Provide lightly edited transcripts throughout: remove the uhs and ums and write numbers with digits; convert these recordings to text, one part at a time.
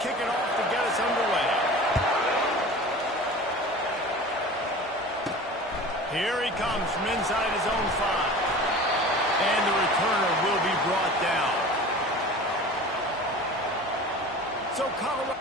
kick it off to get us underway. Here he comes from inside his own 5. And the returner will be brought down. So Colorado...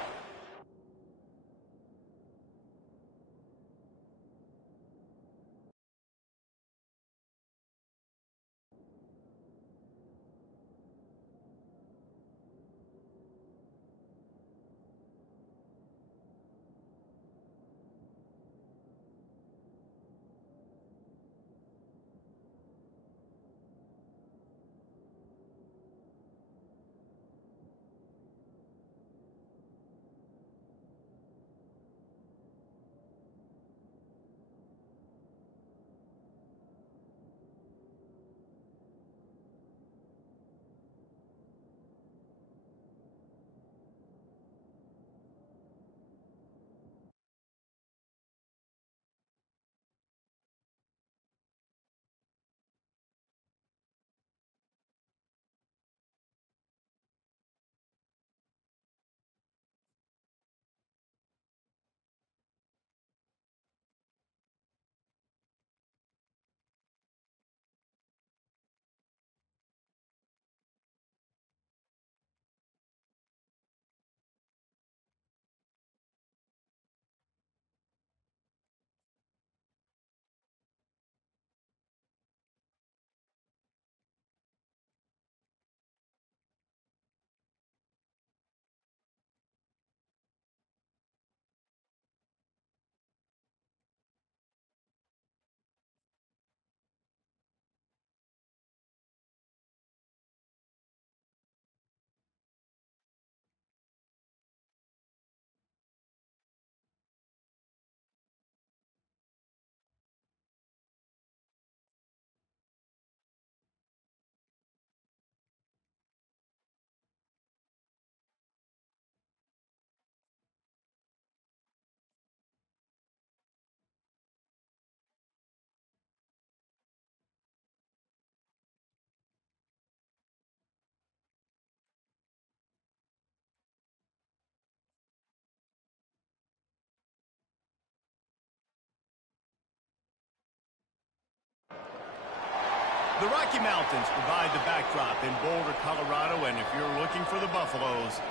The Rocky Mountains provide the backdrop in Boulder, Colorado, and if you're looking for the Buffaloes,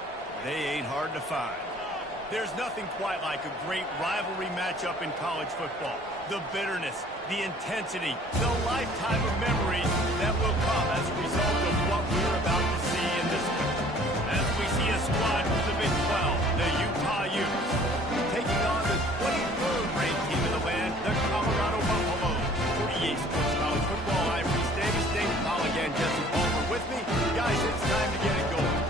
they ain't hard to find. There's nothing quite like a great rivalry matchup in college football. The bitterness, the intensity, the lifetime of memories that will come as a result of what we're about to see in this one. As we see a squad from the Big 12, the Utah Utes, taking on the 23rd ranked team in the land, the Colorado Buffaloes. 48 Sports College Football, I'm Reese Davis, David Paul again, Jesse Palmer with me. Guys, it's time to get it going.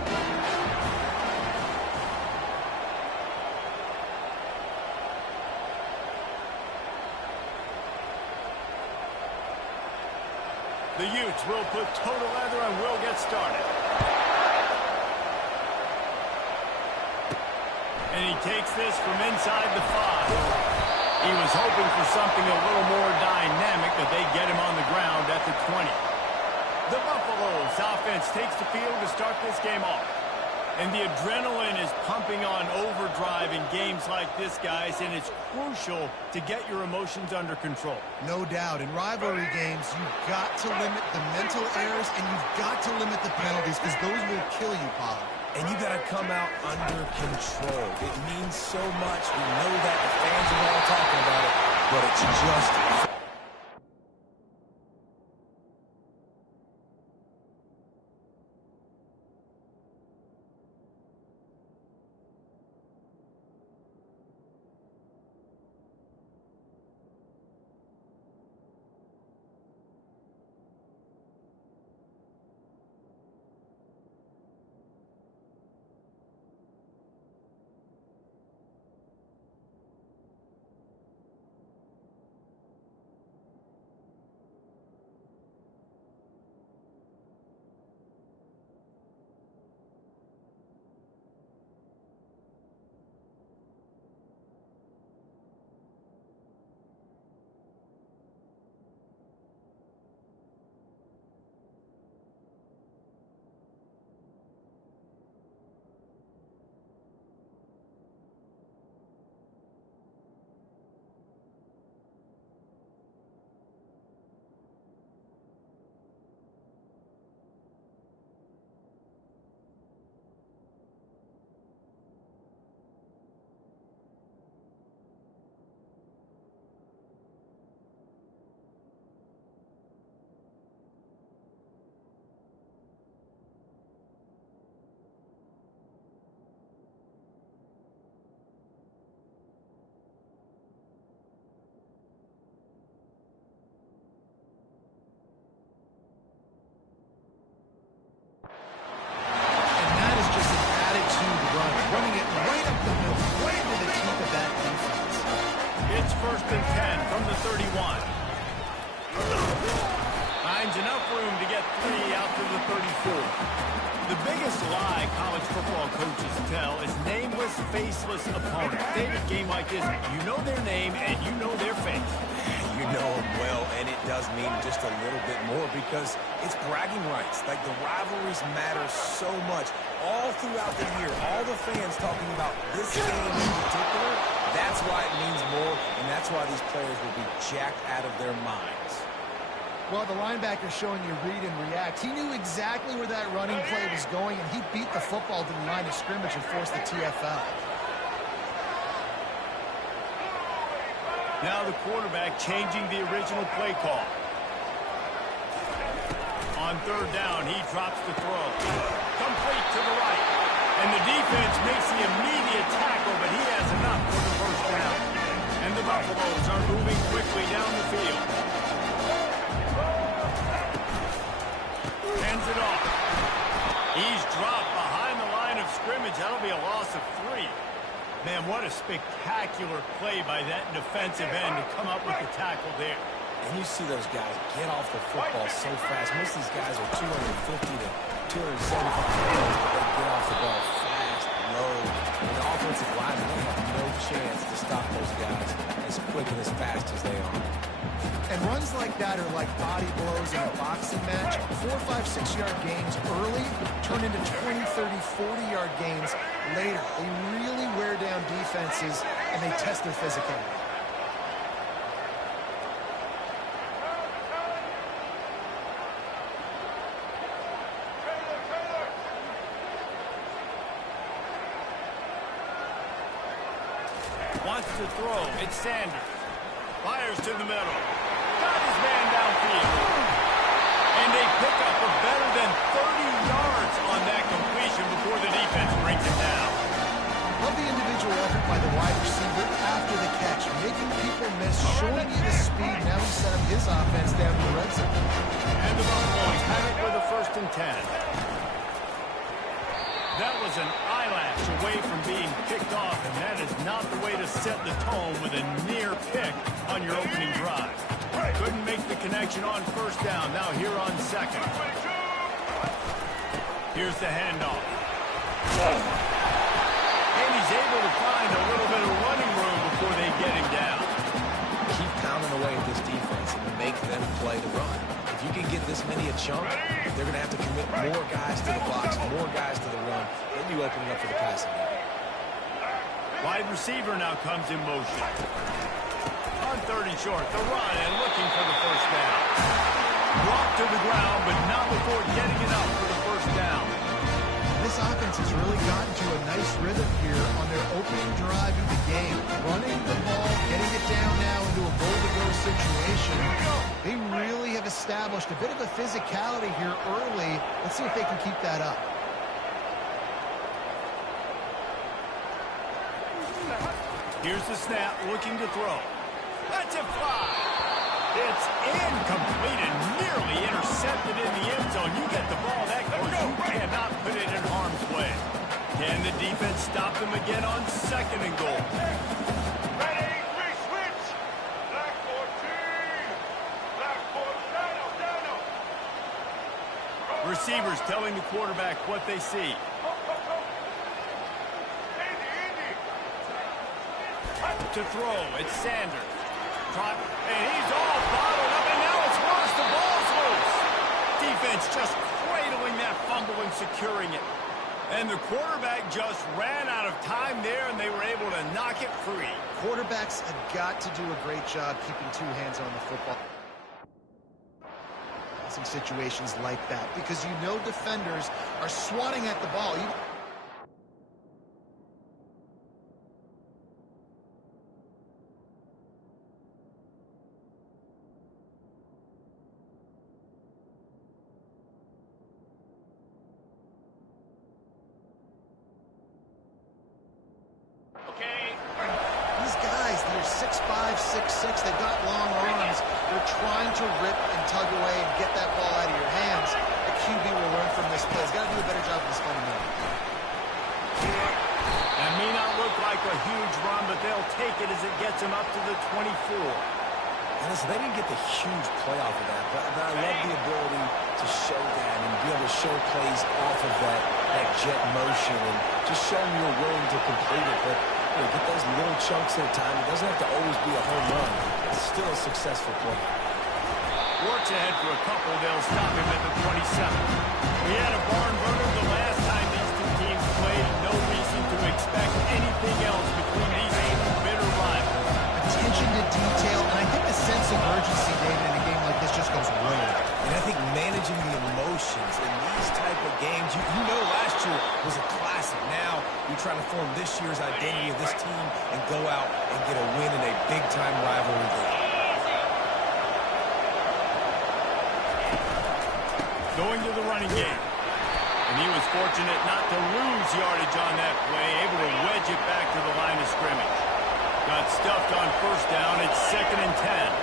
The Utes will put toe to leather and will get started. And he takes this from inside the 5. He was hoping for something a little more dynamic, but they get him on the ground at the 20. The Buffaloes offense takes the field to start this game off. And the adrenaline is pumping on overdrive in games like this, guys, and it's crucial to get your emotions under control. No doubt. In rivalry games, you've got to limit the mental errors, and you've got to limit the penalties, because those will kill you, Bob. And you got to come out under control. It means so much. We know that the fans are all talking about it, but it's just... 31. Finds enough room to get 3 out to the 34. The biggest lie college football coaches tell is nameless, faceless opponents. David, a game like this, you know their name and you know their face. You know them well, and it does mean just a little bit more because it's bragging rights. Like, the rivalries matter so much. All throughout the year, all the fans talking about this game in particular, that's why it means more, and that's why these players will be jacked out of their minds. Well, the linebacker's showing you read and react. He knew exactly where that running play was going, and he beat the football to the line of scrimmage and forced the TFL. Now the quarterback changing the original play call. On third down, he drops the throw. Complete to the right. And the defense makes the immediate tackle, but he has enough for the first down. And the Buffaloes are moving quickly down the field. Hands it off. He's dropped behind the line of scrimmage. That'll be a loss of 3. Man, what a spectacular play by that defensive end to come up with the tackle there. And you see those guys get off the football so fast. Most of these guys are 250 to 275 pounds, but they get off the ball fast, low. And the offensive linemen, they have no chance to stop those guys as quick and as fast as they are. And runs like that are like body blows in a boxing match. 4, 5, 6-yard gains early turn into 20, 30, 40-yard gains later. They really wear down defenses, and they test their physicality. Wants to throw. It's Sanders. Fires to the middle. Got his man downfield. And they pick up a better than 30 yards on that completion before the defense brings it down. Love the individual effort by the wide receiver after the catch, making people miss, showing you the speed. Now he set up his offense down to the red zone. And the Buffaloes have it with a 1st and 10. That was an eyelash away from being picked off, and that is not the way to set the tone with a near pick on your opening drive. Couldn't make the connection on 1st down. Now here on 2nd. Here's the handoff. And he's able to find a little bit of running room before they get him down. Keep pounding away at this defense and make them play the run. If you can get this many a chunk, they're going to have to commit more guys to the box, more guys to the run. Then you open it up for the passing game. Wide receiver now comes in motion. On 30 short, the run and looking for the 1st down. Brought to the ground, but not before getting it up for the 1st down. This offense has really gotten to a nice rhythm here on their opening drive of the game. Running the ball, getting it down now into a goal-to-go situation. They really have established a bit of a physicality here early. Let's see if they can keep that up. Here's the snap, looking to throw. That's a fly. It's incomplete and nearly intercepted in the end zone. You get the ball that close, you cannot put it in harm's way. Can the defense stop them again on 2nd and goal? Ready, switch. Black 14. Black 14. Receivers telling the quarterback what they see. To throw, it's Sanders. And he's all bottled up, and now it's worse. The ball's loose. Defense just cradling that fumble and securing it. And the quarterback just ran out of time there, and they were able to knock it free. Quarterbacks have got to do a great job keeping 2 hands on the football. Some situations like that, because you know defenders are swatting at the ball. They've got long arms. They're trying to rip and tug away and get that ball out of your hands. The QB will learn from this play. He's got to do a better job of his fundamental. That may not look like a huge run, but they'll take it as it gets him up to the 24. And listen, they didn't get the huge play off of that, but I love the ability to show that and be able to show plays off of that jet motion and just show them you're willing to complete it. But get those little chunks at a time. It doesn't have to always be a home run. It's still a successful play. Works ahead for a couple. They'll stop him at the 27. We had a barn burner the last time these two teams played. No reason to expect anything else between these two bitter rivals. Attention to detail, and I think the sense of urgency, David, in a game like this just goes way up. And I think managing the emotions in these type of games, you know last year was a classic. Now you're trying to form this year's identity of this team and go out and get a win in a big-time rivalry game. Going to the running game. And he was fortunate not to lose yardage on that play, able to wedge it back to the line of scrimmage. Got stuffed on first down. It's 2nd and 10.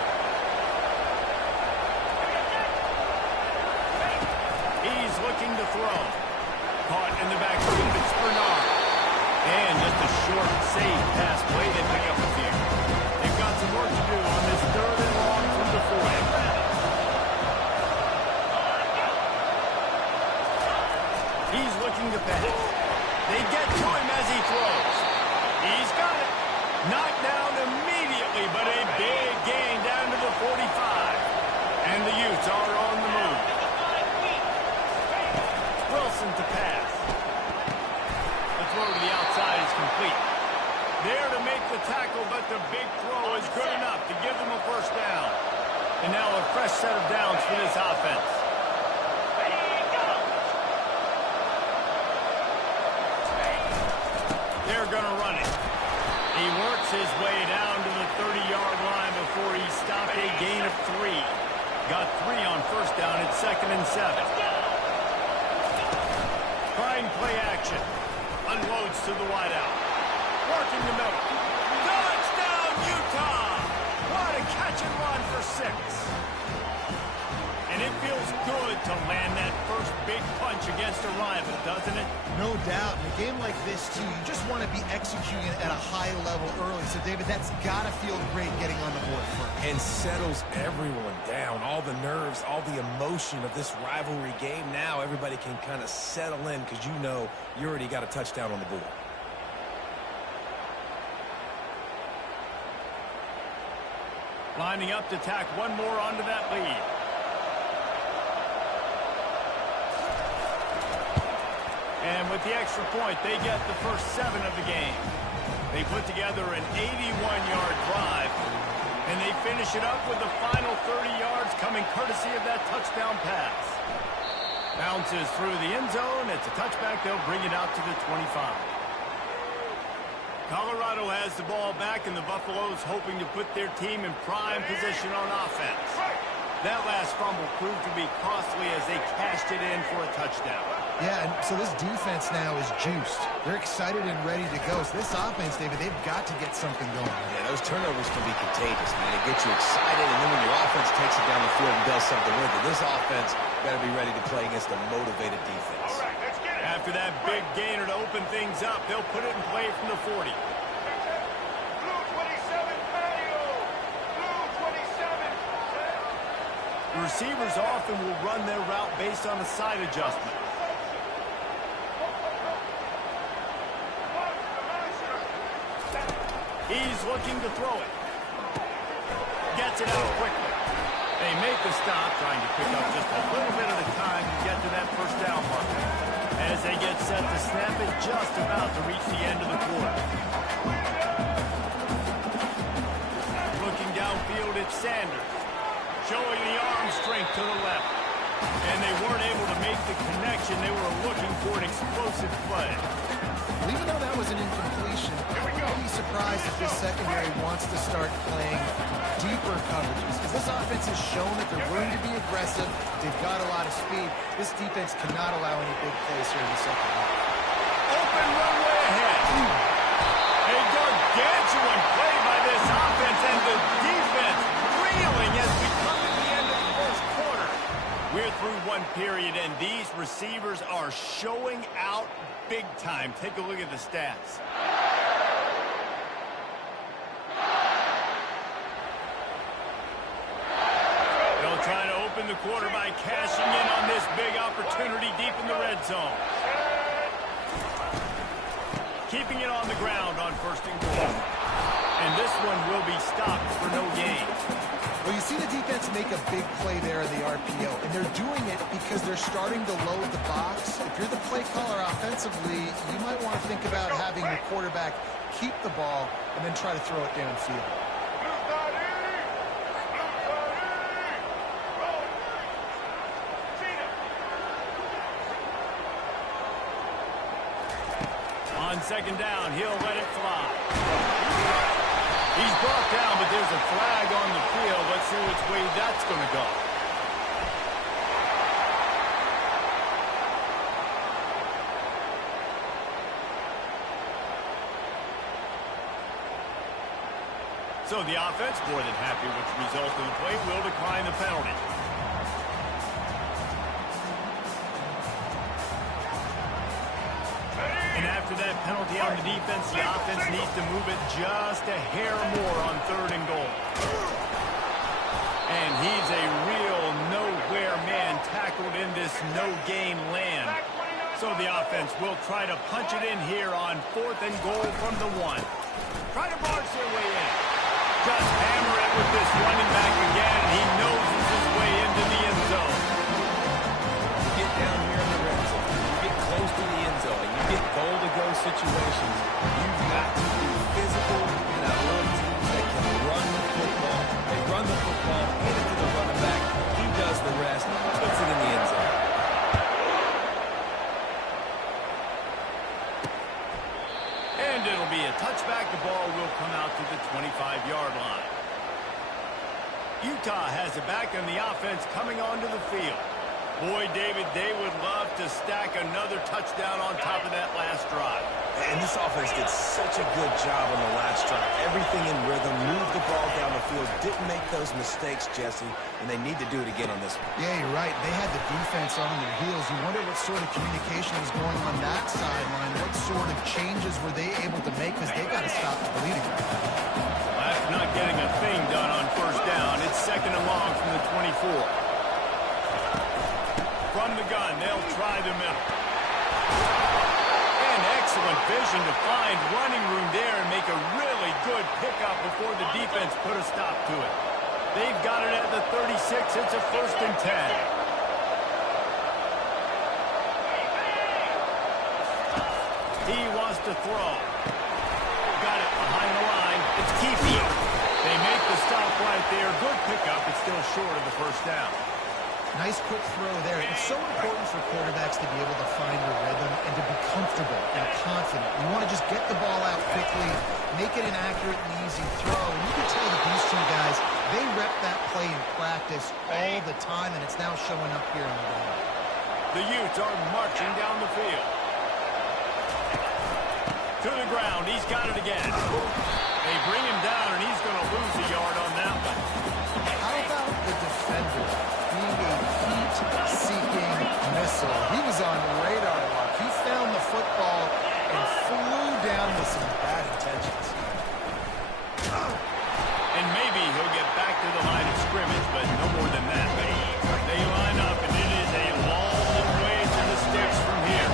He's looking to throw. Caught in the backfield. It's Bernard. And just a short, safe pass play. They pick up a few. They've got some work to do on this 3rd and long from the 40. He's looking to pass. They get to him as he throws. He's got it. Knocked down immediately, but a big gain down to the 45. And the Utes are on the move. Wilson to pass. The throw to the outside is complete. There to make the tackle, but the big throw is good enough to give them a first down. And now a fresh set of downs for this offense. They're going to run it. He works his way down to the 30-yard line before he stopped a gain of 3. Got 3 on first down. It's 2nd and 7. Trying play action. Unloads to the wideout. Working the middle. Touchdown, Utah! What a catch and run for 6. And it feels good to land that first big punch against a rival, doesn't it? No doubt. In a game like this, too, you just want to be executing at a high level early. So, David, that's got to feel great getting on the board first. And settles everyone down. All the nerves, all the emotion of this rivalry game. Now everybody can kind of settle in because you know you already got a touchdown on the board. Lining up to tack one more onto that lead. And with the extra point, they get the first 7 of the game. They put together an 81-yard drive, and they finish it up with the final 30 yards coming courtesy of that touchdown pass. Bounces through the end zone. It's a touchback. They'll bring it out to the 25. Colorado has the ball back, and the Buffaloes hoping to put their team in prime position on offense. That last fumble proved to be costly as they cashed it in for a touchdown. Yeah, and so this defense now is juiced. They're excited and ready to go. So this offense, David, they've got to get something going. Yeah, those turnovers can be contagious, man. It gets you excited, and then when your offense takes it down the field and does something with it, this offense got to be ready to play against a motivated defense. All right, let's get it. After that big gainer to open things up, they'll put it in play from the 40. Blue 27, patio. Blue 27. The receivers often will run their route based on a side adjustment. He's looking to throw it. Gets it out quickly. They make the stop, trying to pick up just a little bit at a time to get to that first down marker. As they get set to snap it, just about to reach the end of the quarter. Looking downfield, it's Sanders. Showing the arm strength to the left. And they weren't able to make the connection. They were looking for an explosive play. Well, even though that was an incompletion, I wouldn't be surprised if this secondary wants to start playing deeper coverages. Because this offense has shown that they're willing to be aggressive. They've got a lot of speed. This defense cannot allow any big plays here in the second half. Open runway ahead. A gargantuan play by this offense, and the defense reeling as we come to the end of the first quarter. We're through one period, and these receivers are showing out big time. Take a look at the stats. the quarterback cashing in on this big opportunity deep in the red zone. Keeping it on the ground on 1st and goal. And this one will be stopped for no gain. Well, you see the defense make a big play there in the RPO, and they're doing it because they're starting to load the box. If you're the play caller offensively, you might want to think about having the quarterback keep the ball and then try to throw it downfield. On 2nd down, he'll let it fly. He's brought down, but there's a flag on the field. Let's see which way that's going to go. So the offense, more than happy with the result of the play, will decline the penalty. And after that penalty on the defense, the offense needs to move it just a hair more on 3rd and goal. And he's a real nowhere man tackled in this no-gain land. So the offense will try to punch it in here on 4th and goal from the 1. Try to barge their way in. Just hammer it with this running back again, and he noses his way into the end zone. Get down here in the red zone. You get close to the end zone. You get goal-to-go situations. You've got to be physical and athletic teams that can run the football. They run the football, hand it to the running back. He does the rest, puts it in the end zone. And it'll be a touchback. The ball will come out to the 25-yard line. Utah has it back, and the offense coming onto the field. Boy, David, they would love to stack another touchdown on top of that last drive. And this offense did such a good job on the last drive. Everything in rhythm, moved the ball down the field, didn't make those mistakes, Jesse, and they need to do it again on this one. Yeah, you're right. They had the defense on their heels. You wonder what sort of communication was going on that sideline. What sort of changes were they able to make, because they got to stop the bleeding. After not getting a thing done on 1st down, it's 2nd and long from the 24. From the gun, they'll try the middle. And excellent vision to find running room there and make a really good pickup before the defense put a stop to it. They've got it at the 36. It's a 1st and 10. He wants to throw. Got it behind the line. It's Keefe. They make the stop right there. Good pickup. It's still short of the 1st down. Nice quick throw there. It's so important for quarterbacks to be able to find their rhythm and to be comfortable and confident. You want to just get the ball out quickly, make it an accurate and easy throw. And you can tell that these two guys, they rep that play in practice all the time, and it's now showing up here in the game. The Utes are marching down the field. To the ground. He's got it again. They bring him down, and he's going to lose a yard on that one. How about the defender being a heat-seeking missile? He was on radar lock. He found the football and flew down with some bad intentions. And maybe he'll get back to the line of scrimmage, but no more than that. They line up, and it is a long way to the sticks from here.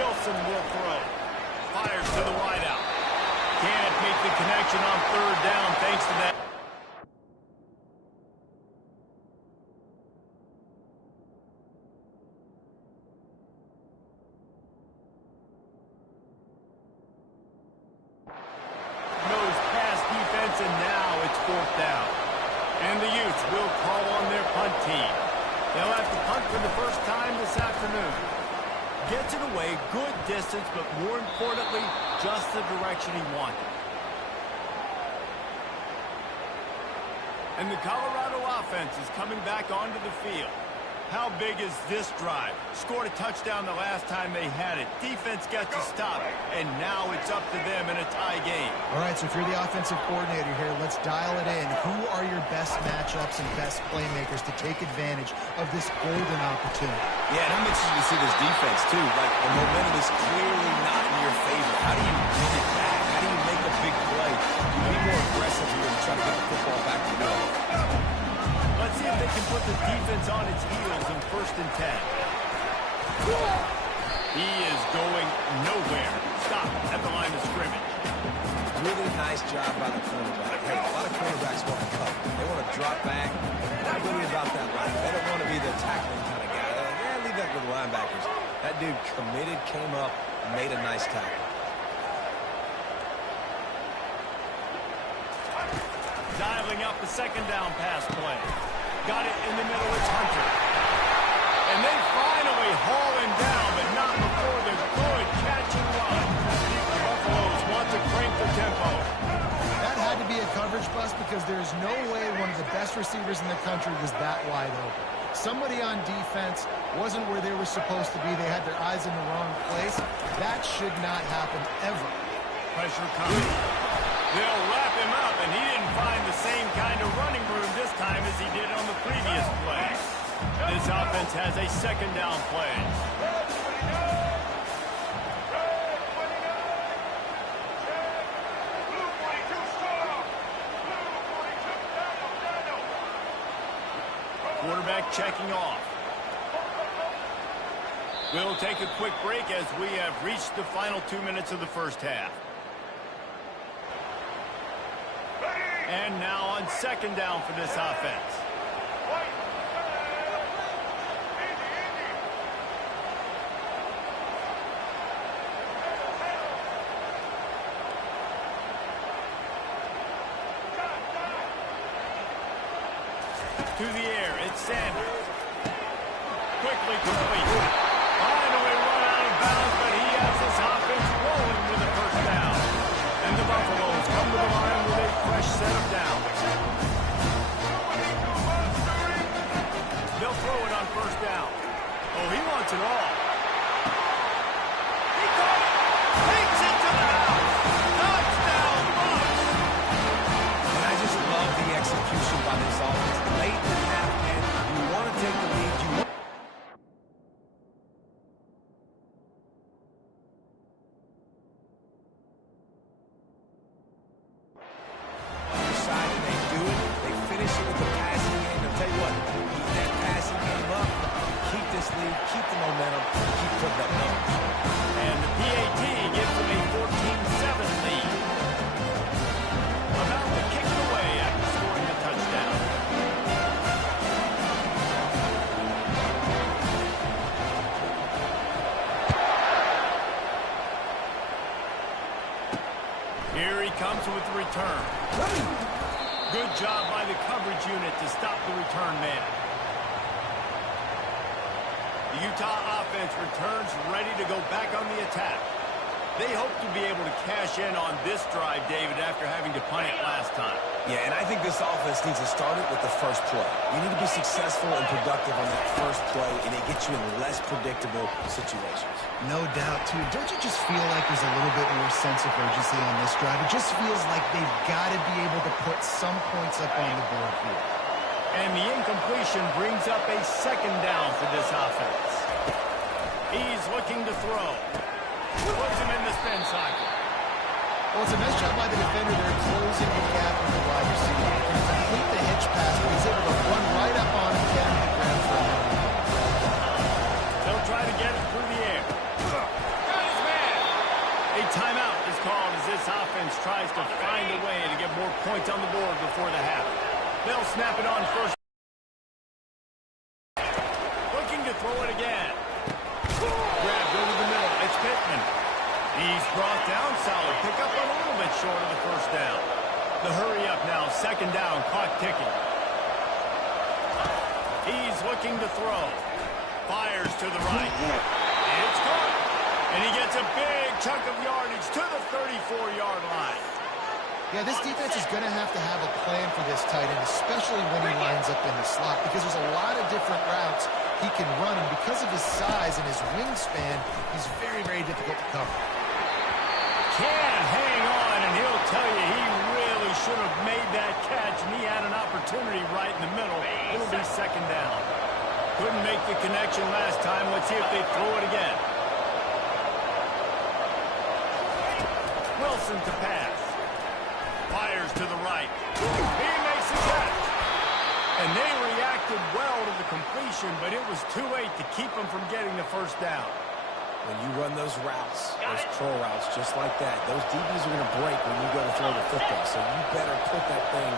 Wilson will throw. Fires to the wideout. Can't make the connection on 3rd down thanks to that. Knows pass defense, and now it's 4th down. And the Utes will call on their punt team. They'll have to punt for the first time this afternoon. Gets it away, good distance, but more importantly, just the direction he wanted. And the Colorado offense is coming back onto the field. How big is this drive? Scored a touchdown the last time they had it. Defense gets a stop, and now it's up to them in a tie game. All right, so if you're the offensive coordinator here, let's dial it in. Who are your best matchups and best playmakers to take advantage of this golden opportunity? Yeah, and I'm interested to see this defense, too. Like, the momentum is clearly not in your favor. How do you win it back? How do you make a big play? You be more aggressive here and try to get the football back to go. can put the defense on its heels in 1st and 10. He is going nowhere. Stop at the line of scrimmage. Really nice job by the cornerback. Hey, a lot of cornerbacks want to cover. They want to drop back. They're not really about that life. They don't want to be the tackling kind of guy. They're like, yeah, leave that with the linebackers. That dude committed, came up, and made a nice tackle. Dialing up the 2nd down pass play. Got it in the middle. It's Hunter. And they finally haul him down, but not before the good catching run. The Buffaloes want to crank the tempo. That had to be a coverage bust because there's no way one of the best receivers in the country was that wide open. Somebody on defense wasn't where they were supposed to be. They had their eyes in the wrong place. That should not happen ever. Pressure coming. They'll wrap him up, and he didn't find the same kind of running room this time as he did on the previous play. This offense has a 2nd down play. Quarterback checking off. We'll take a quick break as we have reached the final 2 minutes of the 1st half. And now on 2nd down for this offense. To the air, it's Sanders. Quickly complete. Finally run out of bounds, but he has this offense rolling with the 1st down. And the Buffaloes come to the line with a fresh set of downs. They'll throw it on 1st down. Oh, he wants it all. He caught it. Takes it to the house. Touchdown, Bucs. And I just love the execution by this offense. Late in the half, man, you want to take the lead. You want keep the momentum, keep putting up numbers. And the PAT gives them a 14-7 lead. About to kick it away after scoring a touchdown. Here he comes with the return. Good job by the coverage unit to stop the return man. The Utah offense returns ready to go back on the attack. They hope to be able to cash in on this drive, David, after having to punt it last time. Yeah, and I think this offense needs to start it with the first play. You need to be successful and productive on that first play, and it gets you in less predictable situations. No doubt, too. Don't you just feel like there's a little bit more sense of urgency on this drive? It just feels like they've got to be able to put some points up on the board here. And the incompletion brings up a 2nd down for this offense. He's looking to throw. Puts him in the spin cycle. Well, it's a nice job by the defender there closing the gap with the wide receiver. He can complete the hitch pass, but he's able to run right up on him, get him to the ground for a minute. They'll try to get it through the air. Got his man. A timeout is called as this offense tries to find a way to get more points on the board before the half. They'll snap it on 1st. Looking to throw it again. Grabbed over the middle. It's Pittman. He's brought down. Solid pickup, a little bit short of the 1st down. The hurry up now. 2nd down. Clock ticking. He's looking to throw. Fires to the right. It's caught. And he gets a big chunk of yardage to the 34-yard line. Yeah, this defense is going to have a plan for this tight end, especially when he lines up in the slot, because there's a lot of different routes he can run, and because of his size and his wingspan, he's very, very difficult to cover. Can't hang on, and he'll tell you he really should have made that catch, and he had an opportunity right in the middle. It'll be 2nd down. Couldn't make the connection last time. Let's see if they throw it again. Wilson to pass. Fires to the right. He makes the catch. And they reacted well to the completion, but it was too late to keep them from getting the first down. When you run those routes, those curl routes just like that, those DBs are going to break when you go to throw the football. So you better put that thing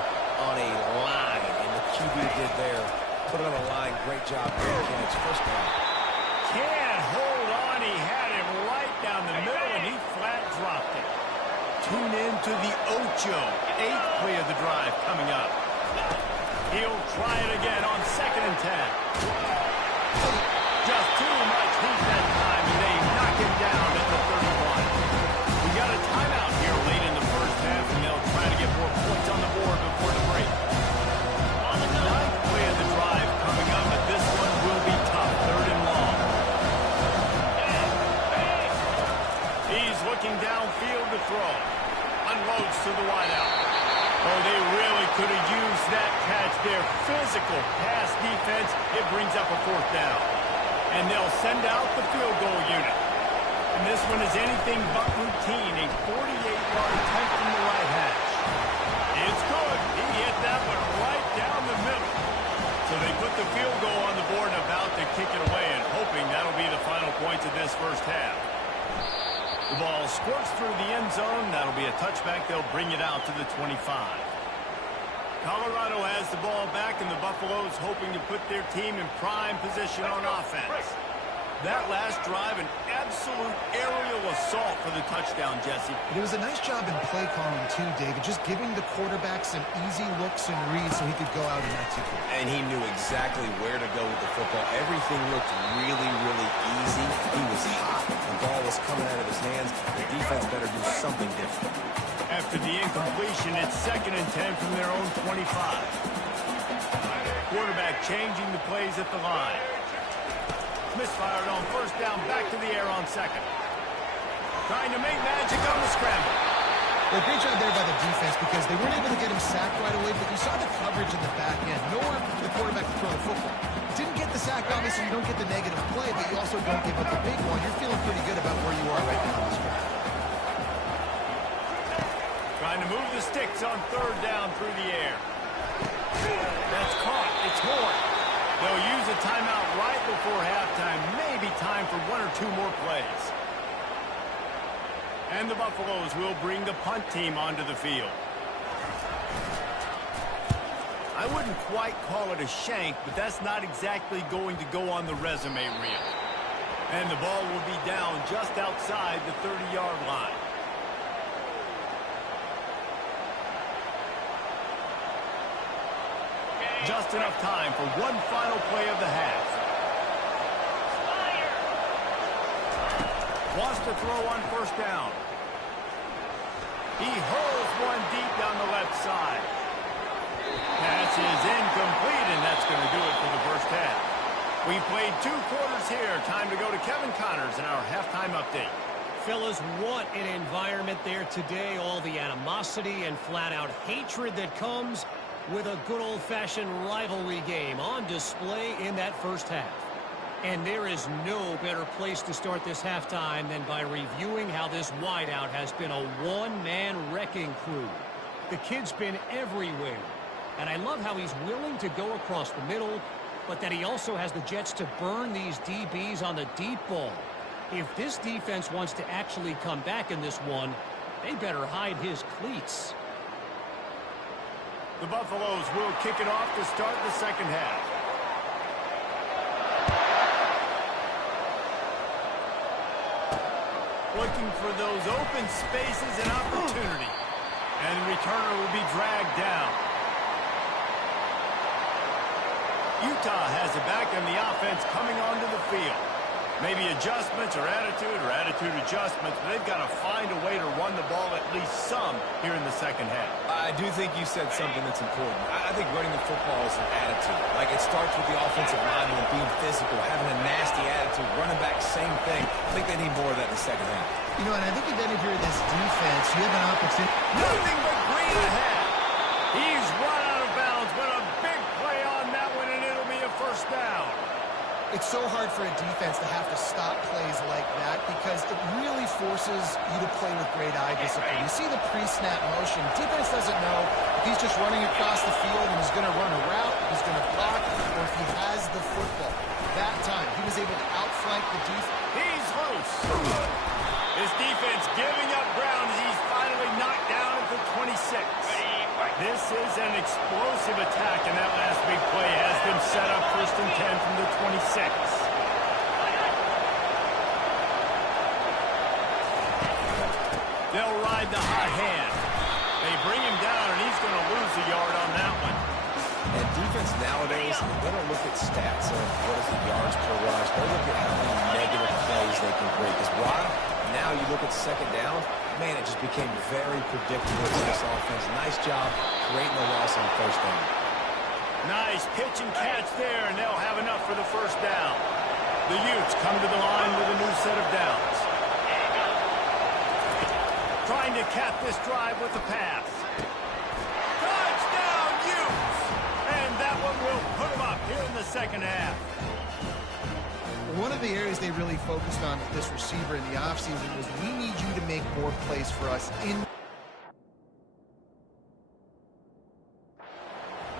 on a line. And the QB did there. Put it on a line. Great job. Great catch. First down. Can't hold on. He had him right down the middle, and he flat dropped it. Tune in to the Ocho. 8th play of the drive coming up. He'll try it again on 2nd and 10. Just too much heat that time, and they knock him down at the 31. We got a timeout here late in the first half, and they'll try to get more points on the board before the break. 9th play of the drive coming up, but this one will be tough. 3rd and long. He's looking downfield to throw. Unloads to the wideout. Oh, they really could have used that catch there. Physical pass defense. It brings up a 4th down. And they'll send out the field goal unit. And this one is anything but routine. A 48-yard attempt from the right hash. It's good. He hit that one right down the middle. So they put the field goal on the board and about to kick it away, and hoping that'll be the final points of this first half. The ball squirts through the end zone. That'll be a touchback. They'll bring it out to the 25. Colorado has the ball back, and the Buffaloes hoping to put their team in prime position on offense. That last drive, an absolute aerial assault for the touchdown, Jesse. It was a nice job in play calling, too, David, just giving the quarterback some easy looks and reads so he could go out and execute. And he knew exactly where to go with the football. Everything looked really, really easy. He was hot. The ball was coming out of his hands. The defense better do something different. After the incompletion, it's 2nd and 10 from their own 25. Quarterback changing the plays at the line. Misfired on 1st down, back to the air on 2nd. Trying to make magic on the scramble. Well, great job there by the defense because they weren't able to get him sacked right away, but you saw the coverage in the back end. Nowhere for the quarterback to throw the football. Didn't get the sack, obviously you don't get the negative play, but you also don't give up the big one. You're feeling pretty good about where you are right now in this drive. Trying to move the sticks on 3rd down through the air. That's caught. It's Horn. They'll use a timeout right before halftime. Maybe time for 1 or 2 more plays. And the Buffaloes will bring the punt team onto the field. I wouldn't quite call it a shank, but that's not exactly going to go on the resume reel. And the ball will be down just outside the 30-yard line. Just enough time for one final play of the half. Wants to throw on 1st down. He hurls one deep down the left side. Pass is incomplete, and that's going to do it for the first half. We played 2 quarters here. Time to go to Kevin Connors in our halftime update. Fellas, what an environment there today. All the animosity and flat-out hatred that comes with a good old-fashioned rivalry game on display in that first half. And there is no better place to start this halftime than by reviewing how this wideout has been a one-man wrecking crew. The kid's been everywhere. And I love how he's willing to go across the middle, but that he also has the jets to burn these DBs on the deep ball. If this defense wants to actually come back in this one, they better hide his cleats. The Buffaloes will kick it off to start the second half. Looking for those open spaces and opportunity. And the returner will be dragged down. Utah has it back and the offense coming onto the field. Maybe adjustments or attitude adjustments, but they've got to find a way to run the ball at least some here in the second half. I do think you said something that's important. I think running the football is an attitude. Like, it starts with the offensive lineman being physical, having a nasty attitude. Running back, same thing. I think they need more of that in the second half. You know, and I think if any of you are this defense, you have an opportunity. Nothing but green ahead. He's run out of bounds, but a big play on that one, and it'll be a 1st down. It's so hard for a defense to have to stop plays like that because it really forces you to play with great eye discipline. You see the pre-snap motion. Defense doesn't know if he's just running across the field and he's going to run a route, he's going to block, or if he has the football. That time, he was able to outflank the defense. He's loose. His defense giving up ground as he's finally knocked down at the 26. This is an explosive attack, and that last big play has them set up 1st and 10 from the 26. They'll ride the hot hand. They bring him down, and he's going to lose a yard on that one. And defense nowadays, they don't look at stats of what is the yards per rush. They look at how many negative plays they can create. Because why? Now you look at 2nd down, man, it just became very predictable to this offense. Nice job creating the loss on 1st down. Nice pitch and catch there, and they'll have enough for the 1st down. The Utes come to the line with a new set of downs. Trying to cap this drive with the pass. Touchdown, Utes! And that one will put them up here in the 2nd half. One of the areas they really focused on with this receiver in the offseason was we need you to make more plays for us in.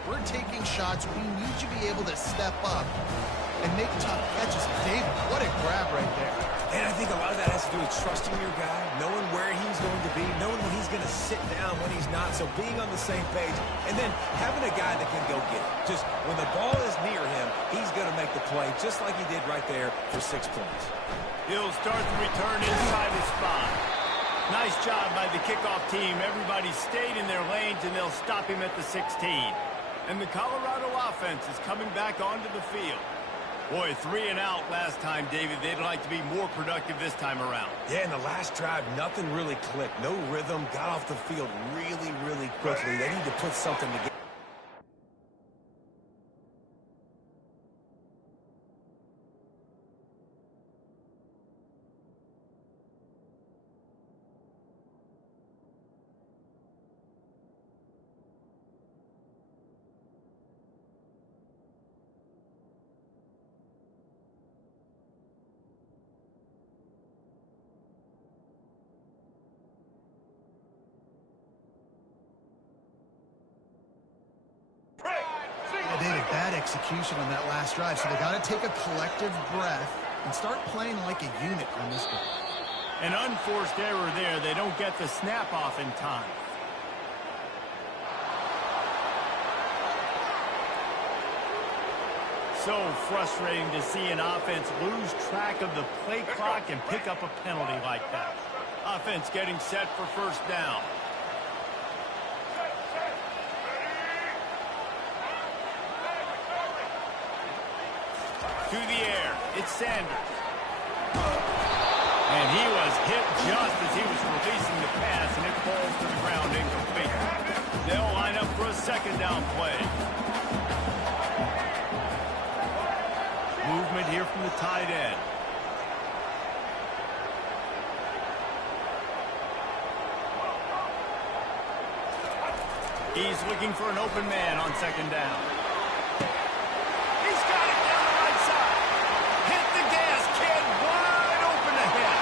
We're taking shots. We need you to be able to step up and make tough catches. David, what a grab right there. And I think a lot of that has to do with trusting your guy, knowing where he's going to be, knowing when he's going to sit down, when he's not, so being on the same page, and then having a guy that can go get it. Just when the ball is near him, he's going to make the play, just like he did right there for 6 points. He'll start the return inside his spot. Nice job by the kickoff team. Everybody stayed in their lanes, and they'll stop him at the 16. And the Colorado offense is coming back onto the field. Boy, 3 and out last time, David. They'd like to be more productive this time around. Yeah, in the last drive, nothing really clicked. No rhythm, got off the field really, really quickly. They need to put something together. David, bad execution on that last drive, so they got to take a collective breath and start playing like a unit on this one. An unforced error there. They don't get the snap off in time. So frustrating to see an offense lose track of the play clock and pick up a penalty like that. Offense getting set for 1st down. To the air, it's Sanders. And he was hit just as he was releasing the pass, and it falls to the ground incomplete. They'll line up for a 2nd down play. Movement here from the tight end. He's looking for an open man on 2nd down. He's got it down the right side. Hit the gas, kid. Wide open ahead.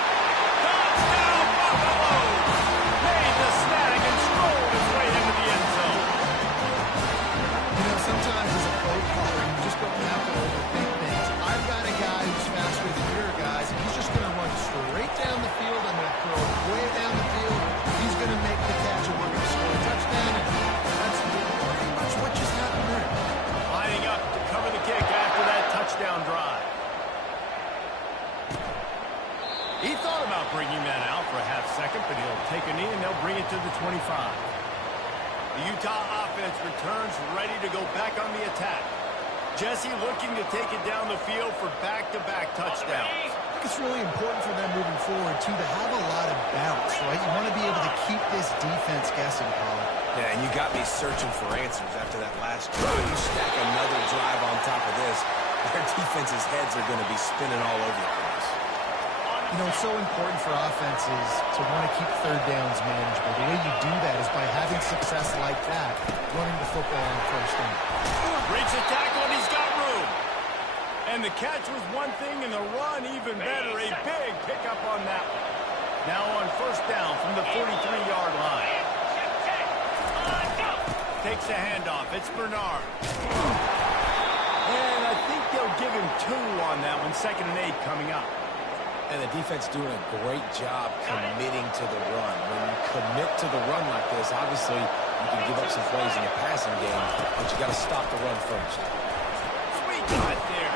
Touchdown, Buffaloes. Made the snag and strolled his way into the end zone. You know, sometimes as a play caller, you just don't have to overthink things. I've got a guy who's faster than your guys, and he's just going to run straight down the field. I'm going to throw it way down the field. He's going to make the catch, and we're going to score a touchdown. And that's pretty much what just happened there. Lining up to cover the kick after that touchdown drive. He thought about bringing that out for a half-second, but he'll take a knee and they'll bring it to the 25. The Utah offense returns ready to go back on the attack. Jesse looking to take it down the field for back-to-back touchdowns. I think it's really important for them moving forward, too, to have a lot of bounce, right? You want to be able to keep this defense guessing, Colin. Yeah, and you got me searching for answers after that last drive. You stack another drive on top of this, their defense's heads are going to be spinning all over the place. You know, it's so important for offenses to want to keep 3rd downs manageable. The way you do that is by having success like that, running the football on 1st down. Breaks the tackle, and he's got room. And the catch was one thing, and the run even better. A big pickup on that one. Now on first down from the 43-yard line. Takes a handoff. It's Bernard. And I think they'll give him 2 on that one. 2nd and 8 coming up. And the defense doing a great job committing to the run. When you commit to the run like this, obviously you can give up some plays in the passing game, but you got to stop the run first. Sweet shot there.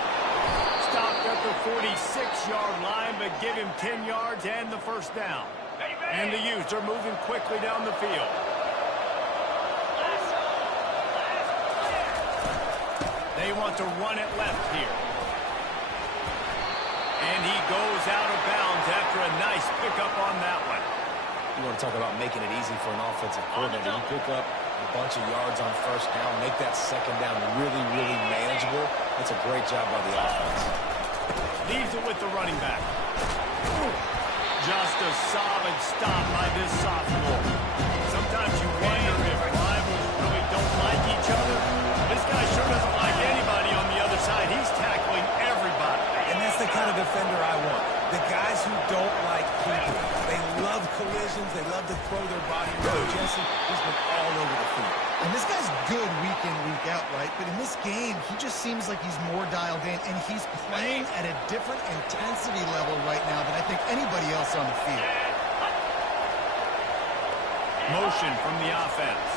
Stopped at the 46-yard line, but give him 10 yards and the first down. And the Utes are moving quickly down the field. They want to run it left here. And he goes out of bounds after a nice pickup on that one. You want to talk about making it easy for an offensive coordinator. You pick up a bunch of yards on first down, make that second down really, really manageable. That's a great job by the offense. Leaves it with the running back. Just a solid stop by this sophomore. Sometimes you wonder if rivals really don't like each other. This guy sure doesn't like anybody on the other side. He's tackling everybody. And that's the kind of defender I want. The guys who don't like people. They love collisions. They love to throw their body around. Jesse, he's been all over the field. And this guy's good week in, week out, right? But in this game, he just seems like he's more dialed in, and he's playing at a different intensity level right now than I think anybody else on the field. Motion from the offense.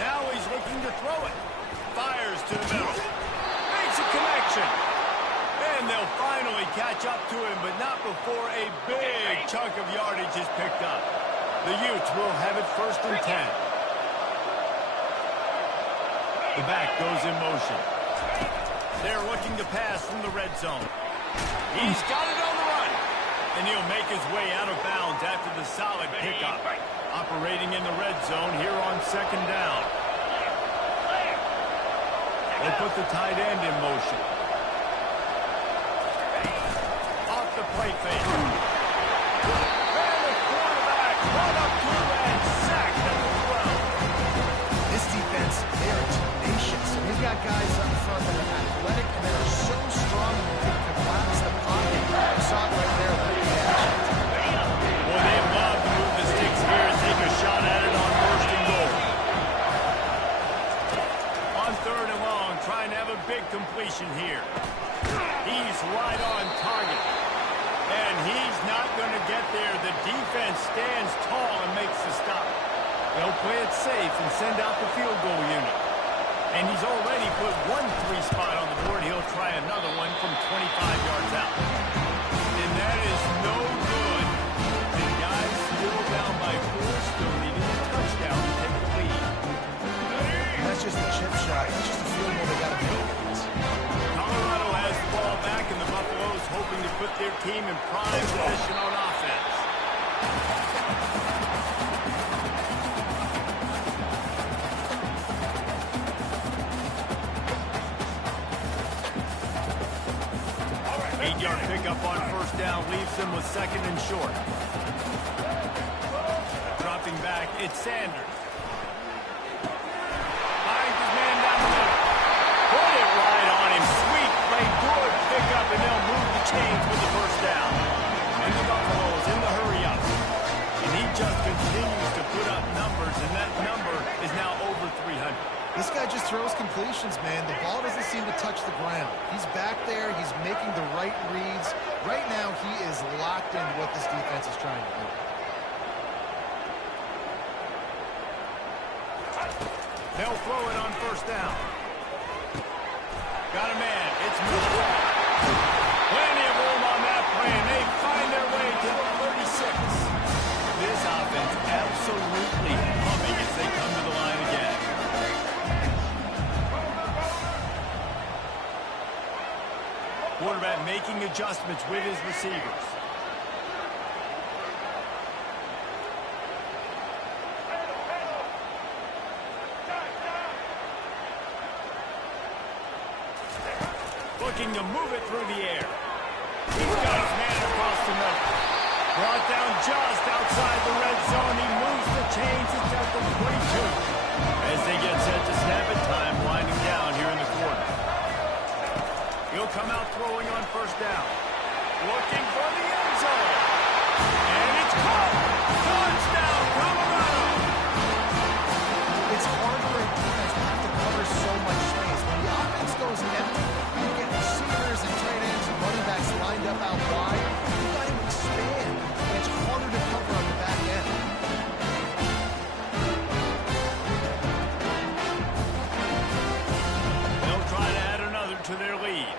Now he's looking to throw it. Fires to the middle. Makes a connection. And they'll finally catch up to him, but not before a big chunk of yardage is picked up. The Utes will have it 1st and 10. The back goes in motion. They're looking to pass from the red zone. He's got it on the run. And he'll make his way out of bounds after the solid pickup. Operating in the red zone here on 2nd down. They put the tight end in motion. Off the play fake. And the quarterback run up to him and sacked at the 12. This defense, they are tenacious. They've got guys up front that are athletic and that are so strong and can collapse the pocket. You saw it right there. Boy, they love to move the sticks here and take a shot at it on 1st and goal. On 3rd and long, trying to have a big completion here. He's right on target. And he's not going to get there. The defense stands tall and makes the stop. They'll play it safe and send out the field goal unit. And he's already put 1 3 spot on the board. He'll try another one from 25 yards out. And that is no good. And guys still down by 4, still needing a touchdown to take the lead. And that's just a chip shot. That's just a field goal they got to make. Colorado has the ball back, and the Buffaloes hoping to put their team in prime position on offense. Eight-yard pickup on 1st down leaves them with 2nd and short. Dropping back, it's Sanders. Finds his man down the middle. Put it right on him. Sweet play, good pickup, and they'll move the chains with the 1st down. And the Buffaloes in the hurry-up. And he just continues to put up numbers, and that number is now over 300. This guy just throws completions, man. The ball doesn't seem to touch the ground. He's back there. He's making the right reads. Right now, he is locked into what this defense is trying to do. They'll throw it on 1st down. Got a man. It's Moore. Plenty of room on that play, and they find their way to the 36. This offense absolutely humming as they come to the line again. Quarterback making adjustments with his receivers. Looking to move it through the air. He's got his man across the middle. Brought down just outside the red zone. He moves the chains. It's at the 22. As they get set to snap it, time winding down here in the quarter. He'll come out throwing on first down. Looking for the end zone. And it's caught. Touchdown, Colorado. It's hard for a defense to have to cover so much space. When the offense goes empty, you get receivers and tight ends and running backs lined up out wide. You've got to expand, and it's harder to cover on the back end. They'll try to add another to their lead.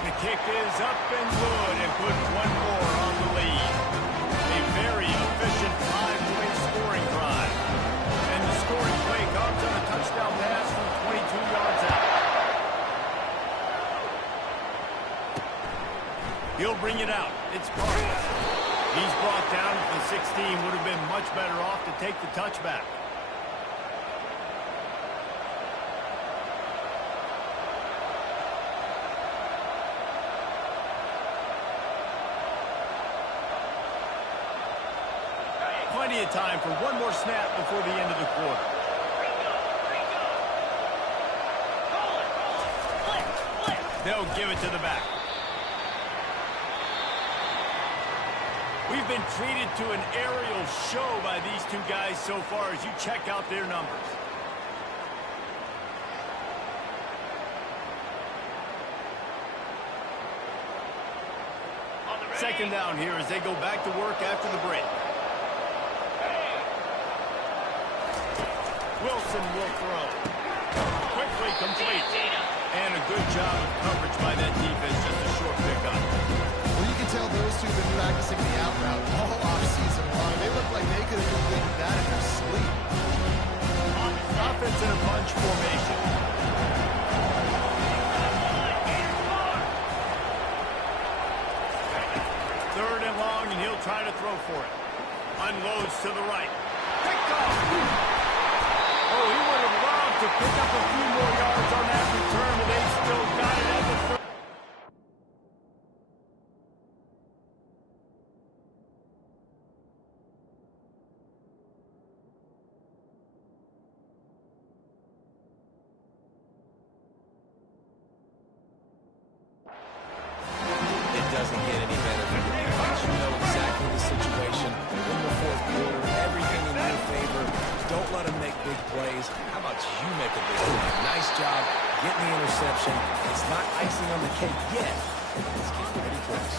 The kick is up and good and puts one more on the lead. A very efficient 5-play scoring drive. And the scoring play comes on a touchdown pass from 22 yards out. He'll bring it out. It's Carter. He's brought down at the 16. Would have been much better off to take the touchback. Plenty of time for one more snap before the end of the quarter. They'll give it to the back. We've been treated to an aerial show by these two guys so far as you check out their numbers. Second down here as they go back to work after the break. Wilson will throw. Quickly complete. And a good job of coverage by that defense. Just a short pickup. Well, you can tell those two have been practicing the out route all offseason long. They look like they could have completed that in their sleep. Offense in a bunch formation. Third and long, and he'll try to throw for it. Unloads to the right. Picked off. Oh, he would have loved to pick up a few more yards on that return, but they still got it at the front. It doesn't get any better for the defense. You know exactly the situation. In the fourth quarter, everything in your favor. Don't let them make big plays. How about you make a big play? Nice job getting the interception. It's not icing on the cake yet. It's getting ready for us.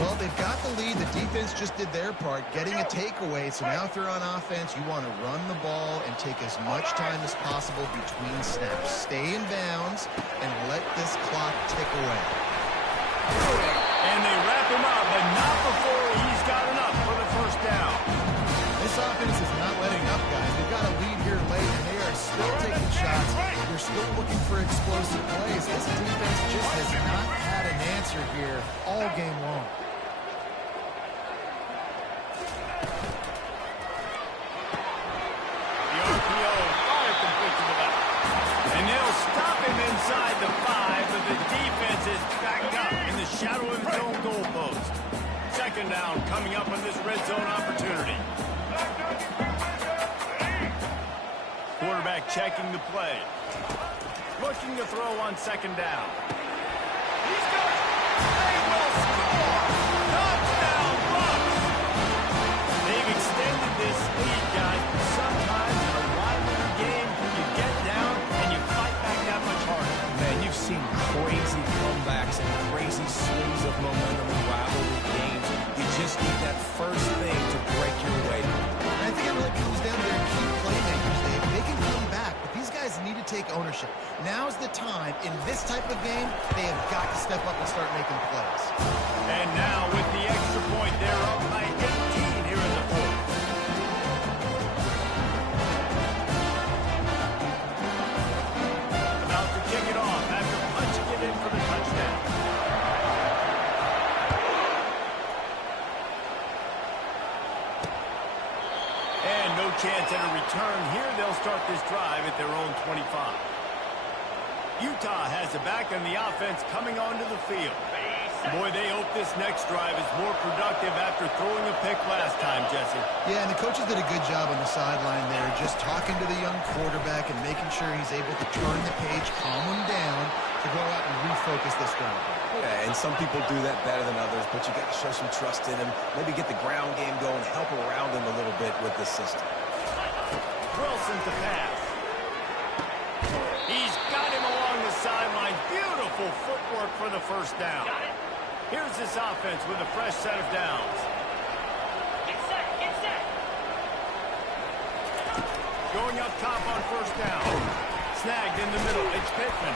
Well, they've got the lead. The defense just did their part, getting a takeaway. So now if you're on offense, you want to run the ball and take as much time as possible between snaps. Stay in bounds and let this clock tick away. And they wrap him up, but not before he's got enough for the first down. This offense is not letting up, guys. They've got a lead here late, and they are still taking shots. They're still looking for explosive plays. This defense just has not had an answer here all game long. The RPO fire complete to the left. And they'll stop him inside the 5, but the defense is backed up in the shadow of its own goalpost. Second down coming up on this red zone opportunity. Quarterback checking the play. Looking to throw on second down. He's got it. They will score. Touchdown, Bucs. They've extended this lead, guys. Sometimes in a rivalry game, you get down and you fight back that much harder. Man, you've seen crazy comebacks and crazy swings of momentum in rivalry games. You just need that first thing to break your way. And I think it really comes down to their key playmakers, Dave. They can come back, but these guys need to take ownership. Now's the time. In this type of game, they have got to step up and start making plays. And now with the extra point, they're up by 18 here in the fourth. About to kick it off after punching it in for the touchdown. And no chance at a return here. They'll start this drive at their own 25. Utah has it back, and the offense coming onto the field. Boy, they hope this next drive is more productive after throwing a pick last time, Jesse. Yeah, and the coaches did a good job on the sideline there, just talking to the young quarterback and making sure he's able to turn the page, calm him down, to go out and refocus this drive. Yeah, and some people do that better than others, but you got to show some trust in him. Maybe get the ground game going, help around him a little bit with the system. Wilson to pass. He's got him along the sideline. Beautiful footwork for the first down. Here's this offense with a fresh set of downs. Get set, get set. Going up top on first down. Snagged in the middle. It's Pittman.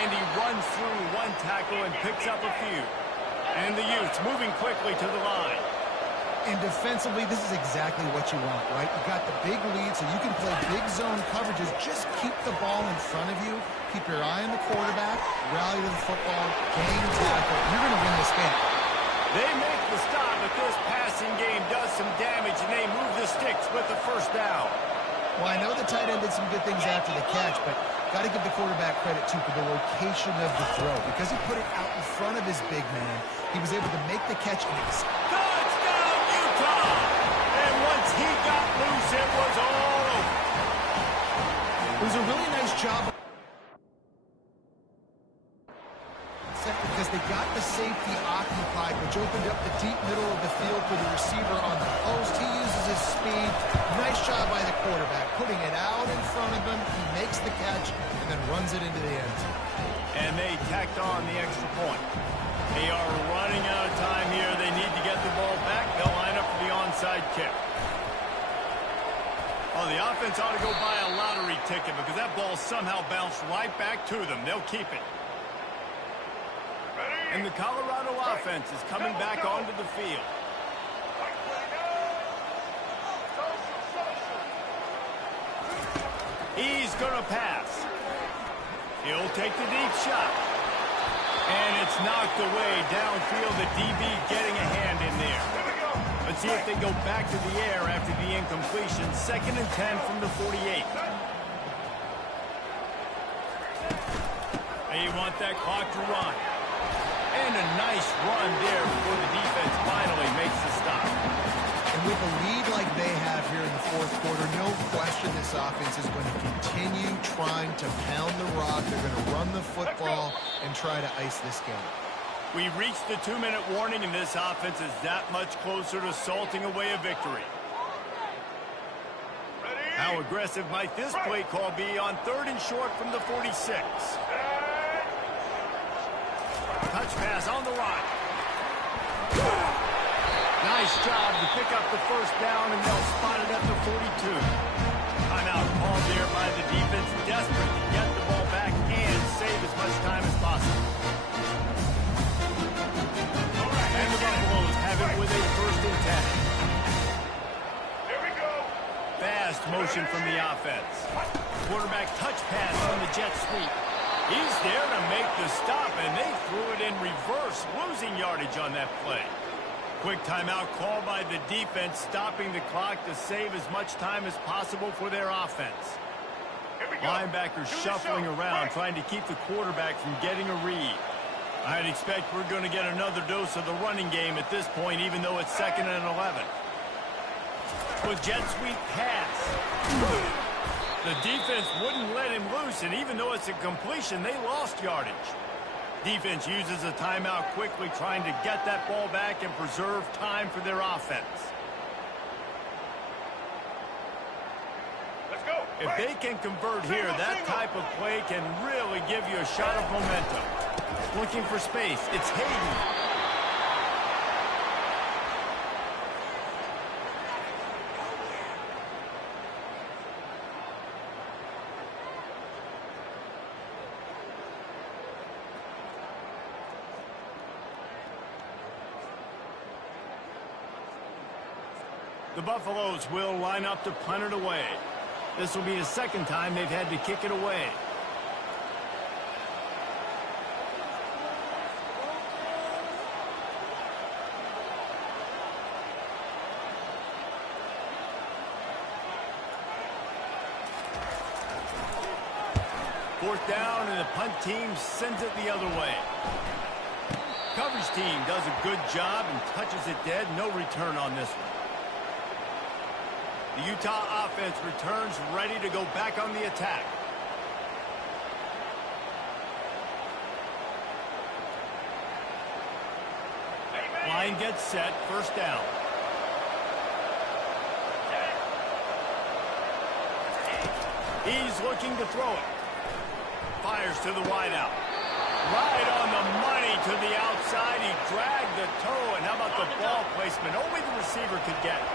And he runs through one tackle and picks up a few. And the Utes moving quickly to the line. And defensively, this is exactly what you want, right? You got the big lead, so you can play big zone coverages. Just keep the ball in front of you. Keep your eye on the quarterback. Rally to the football. Game tackle. You're going to win this game. They make the stop, but this passing game does some damage, and they move the sticks with the first down. Well, I know the tight end did some good things after the catch, but got to give the quarterback credit, too, for the location of the throw. Because he put it out in front of his big man, he was able to make the catch. Touchdown, Utah! And once he got loose, it was all over. It was a really nice job. Because they got the safety occupied, which opened up the deep middle of the field for the receiver on the post. He uses his speed. Nice job by the quarterback, putting it out in front of him. He makes the catch and then runs it into the end zone. And they tacked on the extra point. They are running out of time here. They need to get the ball back. They'll line up for the onside kick. Oh, the offense ought to go buy a lottery ticket because that ball somehow bounced right back to them. They'll keep it. And the Colorado offense is coming back onto the field. He's going to pass. He'll take the deep shot. And it's knocked away downfield. The DB getting a hand in there. Let's see if they go back to the air after the incompletion. 2nd and 10 from the 48. They want that clock to run. And a nice run there before the defense finally makes the stop. And with a lead like they have here in the fourth quarter, no question this offense is going to continue trying to pound the rock. They're going to run the football and try to ice this game. We reached the 2-minute warning, and this offense is that much closer to salting away a victory. How aggressive might this play call be on 3rd and short from the 46? Touch pass on the right. Nice job to pick up the first down, and they'll spot it at the 42. Timeout called there by the defense, desperate to get the ball back and save as much time as possible. And the Buffaloes have it with a 1st and 10. Here we go. Fast motion from the offense. Quarterback touch pass on the jet sweep. He's there to make the stop, and they threw it in reverse, losing yardage on that play. Quick timeout called by the defense, stopping the clock to save as much time as possible for their offense. Linebackers shuffling around, trying to keep the quarterback from getting a read. I'd expect we're going to get another dose of the running game at this point, even though it's 2nd and 11. With jet sweep pass. The defense wouldn't let him loose, and even though it's a completion, they lost yardage. Defense uses a timeout quickly, trying to get that ball back and preserve time for their offense. Let's go. If they can convert here, that type of play can really give you a shot of momentum. Looking for space. It's Hayden. The Buffaloes will line up to punt it away. This will be the 2nd time they've had to kick it away. Fourth down, and the punt team sends it the other way. Coverage team does a good job and touches it dead. No return on this one. The Utah offense returns ready to go back on the attack. Line gets set, first down. He's looking to throw it. Fires to the wideout. Right on the money to the outside. He dragged the toe, and how about the ball placement? Only the receiver could get it.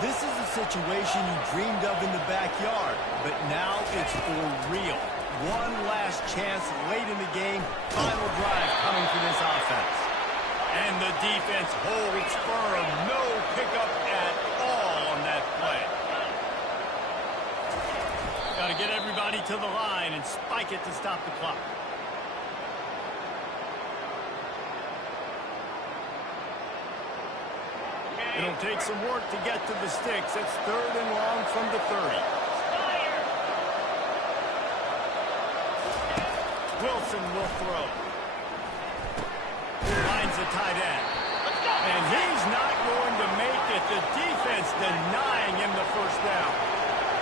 This is a situation you dreamed of in the backyard, but now it's for real. One last chance late in the game. Final drive coming for this offense. And the defense holds firm. No pickup at all on that play. Got to get everybody to the line and spike it to stop the clock. It'll take some work to get to the sticks. It's 3rd and long from the 30. Wilson will throw. Finds the tight end. And he's not going to make it. The defense denying him the first down.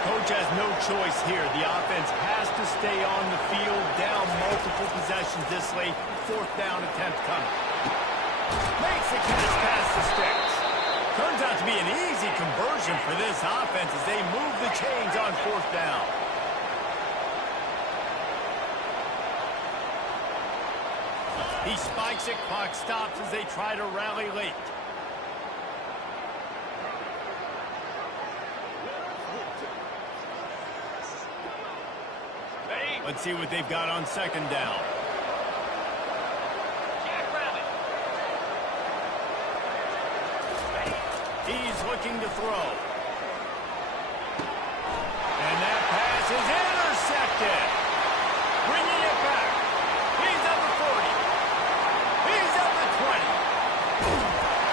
Coach has no choice here. The offense has to stay on the field, down multiple possessions this late. 4th down attempt coming. Makes the catch past the sticks. Turns out to be an easy conversion for this offense as they move the chains on 4th down. He spikes it, clock stops as they try to rally late. Let's see what they've got on 2nd down. He's looking to throw. And that pass is intercepted. Bringing it back. He's up to 40. He's up to 20.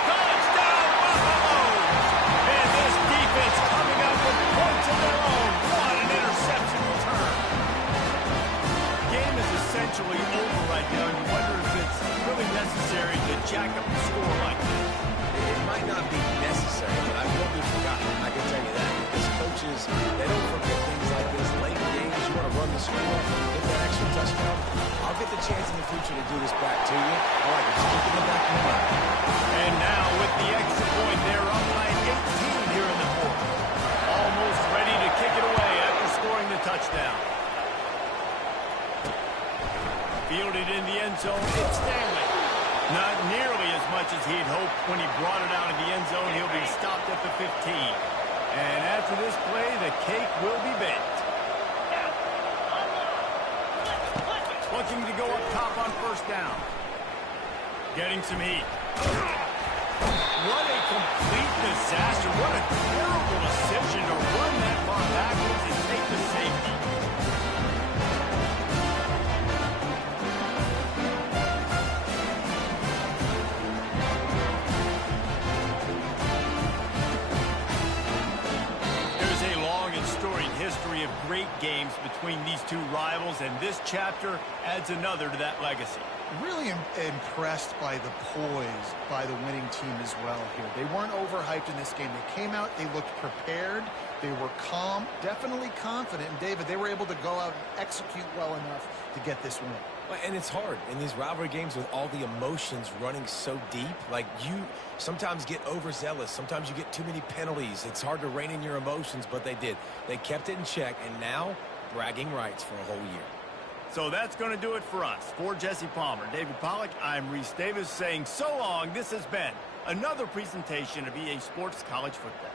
Touchdown, Buffaloes! And this defense coming up with points of their own. What an interception return. The game is essentially over right now. You wonder if it's really necessary to jack up the score like this. It might not be necessary, but I will be forgotten. I can tell you that. Because coaches, they don't forget things like this. Late in games, you want to run the score, get that extra touchdown. I'll get the chance in the future to do this back to you. I like it. Just keep it in the back of my mind. And now with the extra point, they're up by 18 here in the 4th. Almost ready to kick it away after scoring the touchdown. Fielded in the end zone, it's Stanley. Not nearly as much as he'd hoped when he brought it out of the end zone. He'll be stopped at the 15. And after this play, the cake will be baked. Looking to go up top on 1st down. Getting some heat. What a complete disaster. What a terrible decision to run that far backwards and take the safety. History of great games between these two rivals, and this chapter adds another to that legacy. Really impressed by the poise by the winning team as well here. They weren't overhyped in this game. They came out, they looked prepared, they were calm, definitely confident. And David, they were able to go out and execute well enough to get this win. And it's hard in these rivalry games with all the emotions running so deep. Like, you sometimes get overzealous. Sometimes you get too many penalties. It's hard to rein in your emotions, but they did. They kept it in check, and now bragging rights for a whole year. So that's going to do it for us. For Jesse Palmer, David Pollack, I'm Reese Davis saying so long. This has been another presentation of EA Sports College Football.